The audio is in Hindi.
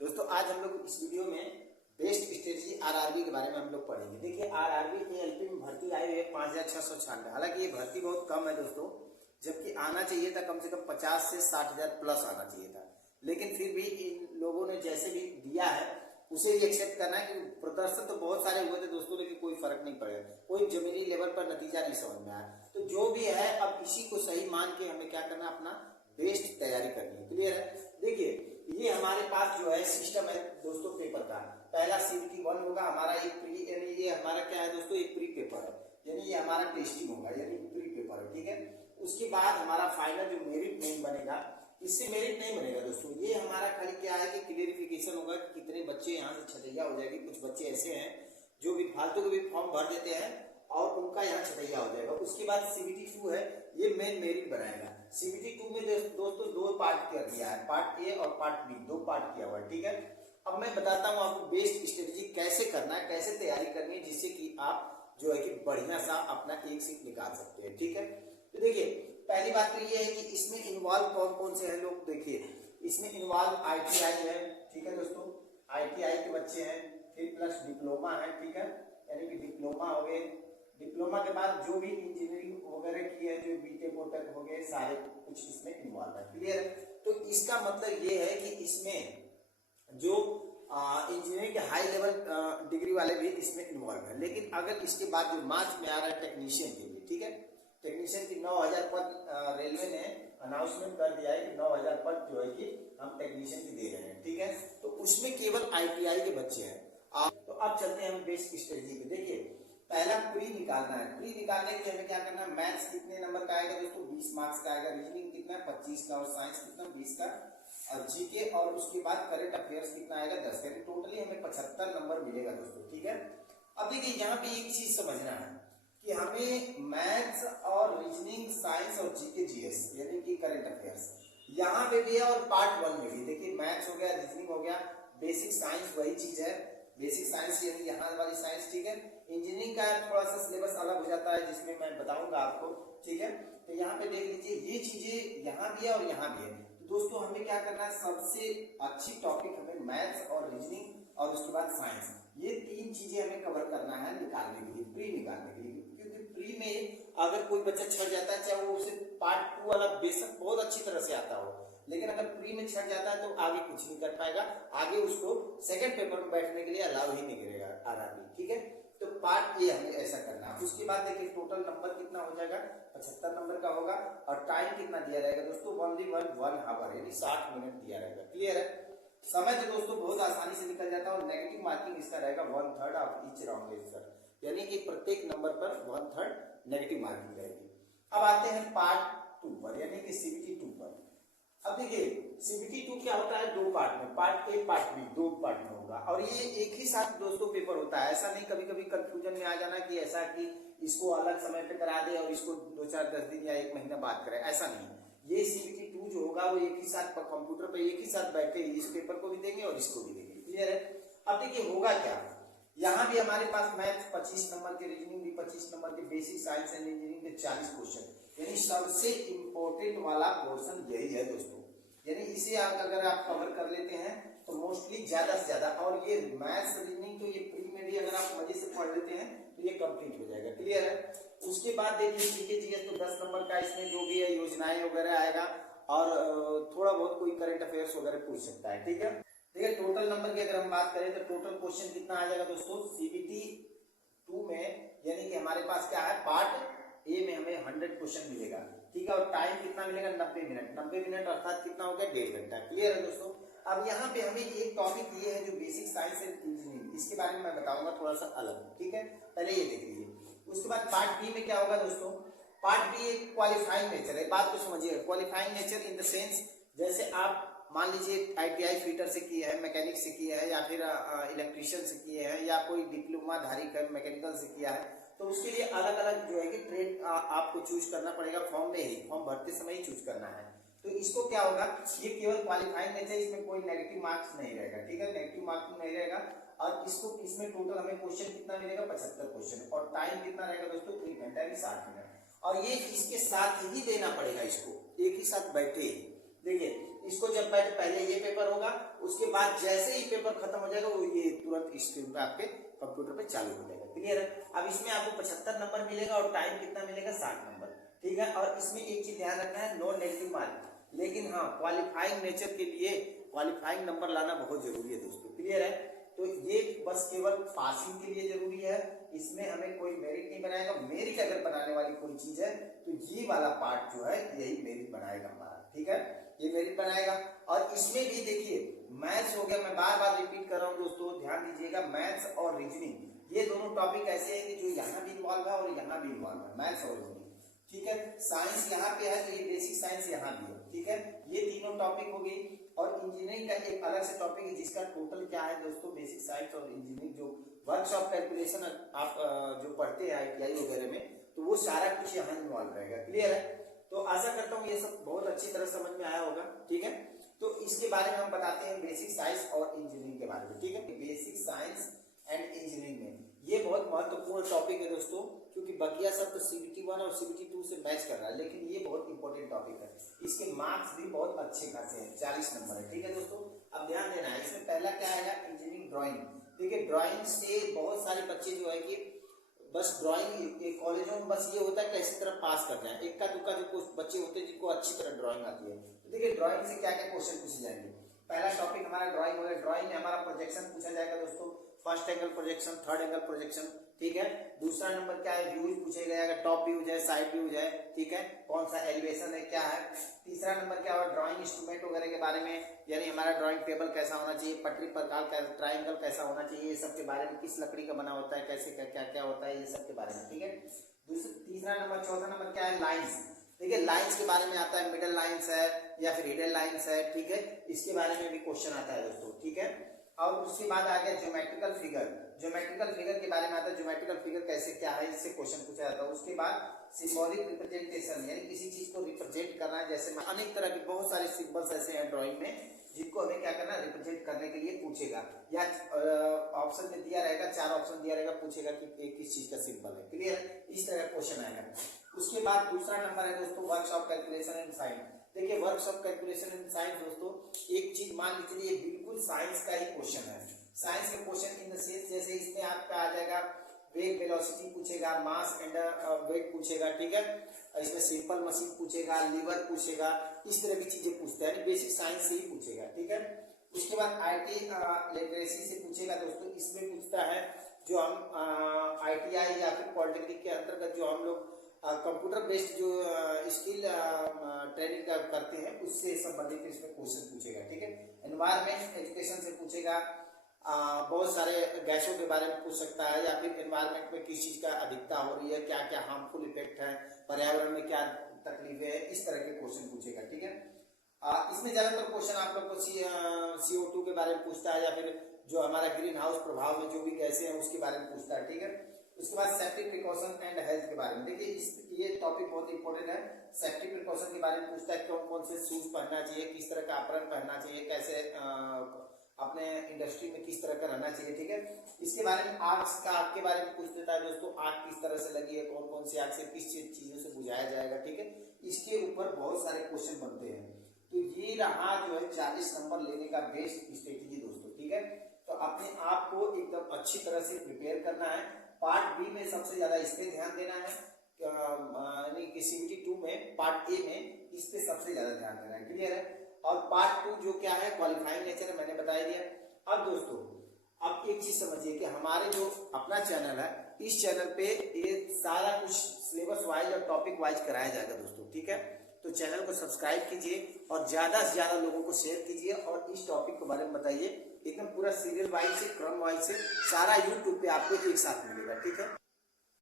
दोस्तों आज हम लोग इस वीडियो में बेस्ट स्ट्रेटजी आरआरबी के बारे में हम लोग पढ़ेंगे। देखिए आरआरबी के एलपी में भर्ती आई हुई है 5,696। हालांकि ये भर्ती बहुत कम है दोस्तों, जबकि आना चाहिए था कम से कम 50 से 60,000 प्लस आना चाहिए था। लेकिन फिर भी इन लोगों ने जैसे भी दिया है उसे ही एक्सेप्ट करना है कि प्रदर्शन तो बहुत सारे हुए थे दोस्तों, लेकिन कोई फर्क नहीं पड़ेगा, कोई जमीनी लेवल पर नतीजा नहीं समझ में आया। तो जो भी है अब इसी को सही मान के हमें क्या करना है, अपना बेस्ट तैयारी करनी है। क्लियर है? देखिए ये हमारे पास जो है सिस्टम है दोस्तों पेपर का। पहला सीबीटी 1 होगा हमारा, एक प्री, यानी ये हमारा क्या है दोस्तों, एक प्री पेपर है, यानी ये हमारा टेस्टिंग होगा, यानी प्री पेपर है। ठीक है, उसके बाद हमारा फाइनल जो मेरिट नहीं बनेगा, इससे मेरिट नहीं बनेगा दोस्तों, ये हमारा खाली क्या है कि क्लियरिफिकेशन होगा कि कितने बच्चे यहाँ से छटैया हो जाएगी। कुछ बच्चे ऐसे हैं जो भी फालतू के भी फॉर्म भर देते हैं और उनका यहाँ छटैया हो जाएगा। उसके बाद सीबीटी 2 है, ये मेन मेरिट बनाएगा। सीबीटी 2 में दोस्तों दो पार्ट कर दिया है, पार्ट ए और पार्ट बी, दो पार्ट किया हुआ है। ठीक है, अब मैं बताता हूँ आपको बेस्ट स्ट्रेटजी कैसे करना है, कैसे तैयारी करनी है, जिससे कि आप जो है कि बढ़िया सा अपना एक सीट निकाल सकते हैं। ठीक है, तो देखिए पहली बात तो ये है कि इसमें इन्वॉल्व कौन कौन से हैं लोग। देखिए इसमें इन्वॉल्व आईटीआई है, ठीक है दोस्तों, आईटीआई के बच्चे हैं, फिर प्लस डिप्लोमा है। ठीक है, यानी कि डिप्लोमा हो गए, डिप्लोमा के बाद जो भी इंजीनियरिंग वगैरह की है, जो बीटेक वोटेक हो गए, सारे कुछ इसमें इन्वॉल्व है। क्लियर है? तो इसका मतलब ये है कि इसमें जो इंजीनियरिंग के हाई लेवल डिग्री वाले भी इसमें इन्वॉल्व है। लेकिन अगर इसके बाद जो मार्च में आ रहा है टेक्नीशियन के लिए, ठीक है, टेक्नीशियन की 9,000 पद रेलवे ने अनाउंसमेंट कर दिया है कि 9,000 पद जो है कि हम टेक्नीशियन की दे रहे हैं। ठीक है, तो उसमें केवल आईटीआई के बच्चे हैं। तो अब चलते हैं हम बेस्ट स्ट्रेटजी पे। देखिए पहला प्री निकालना है। प्री निकालने के लिए हमें क्या करना है, मैथ्स कितने नंबर का आएगा दोस्तों, 20 मार्क्स का आएगा, रीजनिंग कितना 25 का, और साइंस कितना 20 का, और जीके, और उसके बाद करंट अफेयर्स कितना आएगा 10 का। टोटली हमें 75 नंबर मिलेगा दोस्तों। ठीक है, अब देखिए यहाँ पे एक चीज समझना है कि हमें मैथ्स और रीजनिंग, साइंस और जीके जीएस यानी कि करंट अफेयर्स यहाँ पे भी है और पार्ट 1 में भी। देखिए मैथ्स हो गया, रीजनिंग हो गया, बेसिक साइंस वही चीज है, बेसिक साइंस यानी यहाँ वाली साइंस। ठीक है, इंजीनियरिंग का थोड़ा सा सिलेबस अलग हो जाता है जिसमें मैं बताऊंगा आपको। ठीक है, तो यहाँ पे देख लीजिए ये चीजें यहाँ भी है और यहाँ भी है। तो दोस्तों हमें क्या करना है, सबसे अच्छी टॉपिक हमें मैथ्स और रीजनिंग और उसके बाद साइंस, ये तीन चीजें हमें कवर करना है निकालने के लिए, प्री निकालने के लिए। क्योंकि प्री में अगर कोई बच्चा छट जाता है, चाहे वो उसे पार्ट 2 वाला बेशक बहुत अच्छी तरह से आता हो, लेकिन अगर प्री में छट जाता है तो आगे कुछ नहीं कर पाएगा, आगे उसको सेकंड पेपर में बैठने के लिए अलाउ ही नहीं करेगा आरआरबी। ठीक है, तो पार्ट ये हमें ऐसा करना है। उसके बाद देखिए टोटल नंबर कितना हो जाएगा, 75 नंबर का होगा, और टाइम कितना दिया रहेगा दोस्तों, ओनली 1 आवर यानी 60 मिनट दिया रहेगा। क्लियर है? समय तो दोस्तों बहुत आसानी से निकल जाता है, और नेगेटिव मार्किंग इसका रहेगा 1/3 ऑफ ईच रॉन्ग आंसर, यानी कि प्रत्येक नंबर पर 1/3 नेगेटिव मार्किंग रहेगी। अब आते हैं पार्ट 2 पर, यानी कि सीबीटी 2 पर। अब देखिए सीबीटी 2 क्या होता है, दो पार्ट में, पार्ट ए पार्ट बी, दो पार्ट में होगा, और ये एक ही साथ दोस्तों पेपर होता है। ऐसा नहीं कभी कभी कंफ्यूजन में आ जाना कि ऐसा कि इसको अलग समय पे करा दे और इसको 2-4-10 दिन या 1 महीना बाद करे, ऐसा नहीं। ये सीबीटी 2 जो होगा वो एक ही साथ कंप्यूटर पे एक ही साथ बैठे इस पेपर को भी देंगे और इसको भी देंगे। क्लियर है? अब देखिए होगा क्या, यहाँ भी हमारे पास मैथ 25 नंबर के, रीजनिंग भी 25 नंबर के, बेसिक साइंस एंड इंजीनियरिंग के 40 क्वेश्चन, यानी सबसे इंपॉर्टेंट वाला पोर्शन यही है दोस्तों। यानी इसे अगर आप कवर कर लेते हैं तो मोस्टली ज्यादा से ज्यादा, और ये मैथ्स रीजनिंग तो ये प्री में भी अगर आप मजे से पढ़ लेते हैं तो ये कंप्लीट हो जाएगा। क्लियर है? उसके बाद देखिए जीके जीएस तो 10 नंबर का, इसमें जो भी है योजनाएं वगैरह आएगा, और थोड़ा बहुत कोई करंट अफेयर्स वगैरह पूछ सकता है। ठीक है, देखिए टोटल नंबर की अगर हम बात करें तो टोटल क्वेश्चन कितना आ जाएगा दोस्तों सीबीटी 2 में, यानी कि हमारे पास क्या है, पार्ट ए में हमें 100 क्वेश्चन मिलेगा। ठीक है, और टाइम कितना मिलेगा, 90 मिनट। 90 मिनट अर्थात कितना हो गया, 1.5 घंटा। क्लियर है दोस्तों? अब यहाँ पे हमें एक टॉपिक ये है जो बेसिक साइंस एंड इंजीनियरिंग, इसके बारे में मैं बताऊंगा थोड़ा सा अलग। ठीक है, पहले ये देख लीजिए। उसके बाद पार्ट बी में क्या होगा दोस्तों, पार्ट बी एक क्वालिफाइंग नेचर है। बात को समझिएगा, qualifying nature in the sense, जैसे आप मान लीजिए आईटीआई फिटर से किए हैं, मैकेनिक से किए हैं, या फिर इलेक्ट्रिशियन से किए हैं, या कोई डिप्लोमा धारी मैकेनिकल से किया है, तो उसके लिए अलग अलग जो है कि ट्रेड आपको चूज करना पड़ेगा, फॉर्म में ही, फॉर्म भरते समय ही चूज करना है। तो इसको क्या होगा, ये केवल क्वालिफाइंग नेचर, इसमें कोई नेगेटिव मार्क्स नहीं रहेगा। ठीक है, नेगेटिव मार्किंग नहीं रहेगा, और इसमें टोटल हमें क्वेश्चन कितना मिलेगा, 75 क्वेश्चन, और टाइम कितना रहेगा दोस्तों, 3 घंटा यानी 60 मिनट, और ये इसके साथ ही देना पड़ेगा, इसको एक ही साथ बैठे। देखिए इसको जब पहले ये पेपर होगा, उसके बाद जैसे ही पेपर खत्म हो जाएगा वो ये तुरंत स्क्रीन पे आपके कंप्यूटर पे चालू हो जाएगा। क्लियर है? अब इसमें आपको 75 नंबर मिलेगा और टाइम कितना मिलेगा? 60 नंबर। ठीक है, और इसमें एक चीज ध्यान रखना है, नो नेगेटिव मार्क, लेकिन हाँ क्वालिफाइंग नेचर के लिए क्वालिफाइंग नंबर लाना बहुत जरूरी है दोस्तों। क्लियर है? तो ये बस केवल पासिंग के लिए जरूरी है, इसमें हमें कोई मेरिट नहीं बनाएगा। मेरिट अगर बनाने वाली कोई चीज है तो ये वाला पार्ट जो है यही मेरिट बनाएगा हमारा। ठीक है, ये मेरिट बनाएगा। और इसमें भी देखिए मैथ्स हो गया, मैं बार बार रिपीट कर रहा हूँ दोस्तों, ध्यान दीजिएगा, मैथ्स और रीजनिंग ये दोनों टॉपिक ऐसे हैं कि जो यहाँ भी इन्वॉल्व है और यहाँ भी इन्वॉल्व है, मैथ्स और रीजनिंग। ठीक है, साइंस यहाँ पे है तो ये बेसिक साइंस यहाँ भी है। ठीक है, ये तीनों टॉपिक हो गई। और इंजीनियरिंग का एक अलग से टॉपिक है जिसका टोटल क्या है दोस्तों, बेसिक साइंस और इंजीनियरिंग जो वर्क्स ऑफ कैलकुलेशन आप जो पढ़ते हैं ITI वगैरह में, तो वो सारा कुछ यहाँ इन्वॉल्व रहेगा। क्लियर है? तो आशा करता हूँ ये सब बहुत अच्छी तरह समझ में आया होगा। ठीक है, तो इसके बारे में हम बताते हैं बेसिक साइंस और इंजीनियरिंग के बारे में। ठीक है, बेसिक साइंस एंड इंजीनियरिंग में ये बहुत महत्वपूर्ण टॉपिक है दोस्तों, क्योंकि बकिया सब तो CBT 1 और CBT 2 से मैच कर रहा है, लेकिन ये बहुत इंपॉर्टेंट टॉपिक है। इसके मार्क्स भी बहुत अच्छे खासे हैं, 40 नंबर है। ठीक है दोस्तों, अब ध्यान देना है, इसमें पहला क्या आएगा? Engineering drawing. देखिए ड्राइंग से बहुत सारे बच्चे जो है कि बस ड्राइंग कॉलेजों में बस ये होता है कैसी तरह पास कर जाए, इक्का दुक्का जो कुछ बच्चे होते हैं जिनको अच्छी तरह ड्राइंग आती है। तो देखिए ड्राइंग से क्या क्या क्वेश्चन पूछे जाएंगे। पहला टॉपिक हमारा ड्राइंग होगा, ड्राइंग में हमारा प्रोजेक्शन पूछा जाएगा दोस्तों, first angle projection, third angle projection. ठीक है, दूसरा नंबर क्या है? व्यूज पूछे जाएगा, टॉप व्यूज है, साइड व्यूज है। ठीक है, कौन सा एलिवेशन है, क्या है। तीसरा नंबर क्या होगा? ड्राइंग इंस्ट्रूमेंट वगैरह के बारे में, यानी हमारा ड्राइंग टेबल कैसा होना चाहिए, पटरी प्रकार का, ट्राइंगल कैसा होना चाहिए, ये सब के बारे में, किस लकड़ी का बना होता है, कैसे क्या क्या होता है, ये सब के बारे में। ठीक है, तीसरा नंबर, चौथा नंबर क्या है? लाइन्स। देखिए लाइन्स के बारे में आता है, मिडल लाइन्स है या फिर हिडन लाइन्स है। ठीक है, इसके बारे में भी क्वेश्चन आता है दोस्तों। ठीक है, और उसके बाद आ गया ज्योमेट्रिकल फिगर। ज्योमेट्रिकल फिगर के बारे में आता है, ज्योमेट्रिकल फिगर कैसे क्या है, इससे क्वेश्चन पूछा जाता है। उसके बाद सिंबॉलिक रिप्रेजेंटेशन, यानी किसी चीज को रिप्रेजेंट करना, जैसे अनेक तरह के बहुत सारे सिंबल्स ऐसे हैं ड्राइंग में जिनको हमें क्या करना, रिप्रेजेंट करने के लिए पूछेगा, या ऑप्शन में दिया रहेगा, 4 ऑप्शन दिया रहेगा, पूछेगा कि किस चीज का सिंबल है। क्लियर? इस तरह का क्वेश्चन आएगा। उसके बाद दूसरा नंबर है दोस्तों works of calculation and science. देखिए works of calculation and science दोस्तों, एक चीज मान के चलिए बिल्कुल साइंस का ही क्वेश्चन है। साइंस के क्वेश्चन इन द सेंस जैसे इसमें आपका आ जाएगा वेग वेलोसिटी पूछेगा, मास एंड वेट पूछेगा। ठीक है, इसमें सिंपल मशीन पूछेगा, लीवर पूछेगा, इस तरह की चीजें पूछता है, बेसिक साइंस से ही पूछेगा। ठीक है, उसके बाद IT लिटरेसी से पूछेगा दोस्तों। इसमें पूछता है जो हम ITI या फिर पॉलिटेक्निक के अंतर्गत जो हम लोग कंप्यूटर बेस्ड जो स्किल ट्रेनिंग करते हैं उससे संबंधित इसमें क्वेश्चन पूछेगा। ठीक है, एनवायरमेंट एजुकेशन से पूछेगा, बहुत सारे गैसों के बारे में पूछ सकता है, या फिर एनवायरमेंट में किस चीज का अधिकता हो रही है, क्या क्या हार्मफुल इफेक्ट है, पर्यावरण में क्या तकलीफें है, इस तरह के क्वेश्चन पूछेगा। ठीक है, इसमें ज्यादातर क्वेश्चन आप लोग को CO2 के बारे में पूछता है, या फिर जो हमारा ग्रीन हाउस प्रभाव में जो भी गैसें हैं उसके बारे में पूछता है। ठीक है, उसके बाद सेफ्टी प्रिकॉशन एंड हेल्थ के बारे में। देखिए ये टॉपिक बहुत इंपॉर्टेंट है। सेफ्टी प्रिकॉशन के बारे में पूछता है, कौन कौन से शूज पहनना चाहिए, किस तरह का आवरण पहनना चाहिए, कैसे अपने इंडस्ट्री में किस तरह का रहना चाहिए। ठीक है, इसके बारे में आग के बारे में पूछ देता है दोस्तों, आग किस तरह से लगी है, कौन कौन सी आग से किस चीजों से बुझाया जाएगा। ठीक है, इसके ऊपर बहुत सारे क्वेश्चन बनते हैं। तो ये रहा जो है 40 नंबर लेने का बेस्ट स्ट्रेटेजी दोस्तों। ठीक है, तो अपने आप को एकदम अच्छी तरह से प्रिपेयर करना है। पार्ट बी में सबसे ज्यादा इस पे ध्यान देना है, यानी कि CBT 2 में पार्ट ए में इस पे सबसे ज्यादा ध्यान देना है। क्लियर है? और पार्ट 2 जो क्या है क्वालिफाइंग नेचर है, मैंने बता दिया। अब दोस्तों अब एक चीज समझिए कि हमारे जो अपना चैनल है, इस चैनल पे ये सारा कुछ सिलेबस वाइज और टॉपिक वाइज कराया जाएगा दोस्तों। ठीक है, तो चैनल को सब्सक्राइब कीजिए और ज्यादा से ज्यादा लोगों को शेयर कीजिए और इस टॉपिक के बारे में बताइए। एकदम पूरा सीरियल वाइज से, क्रम वाइज से सारा यूट्यूब पे आपको एक साथ मिलेगा। ठीक है।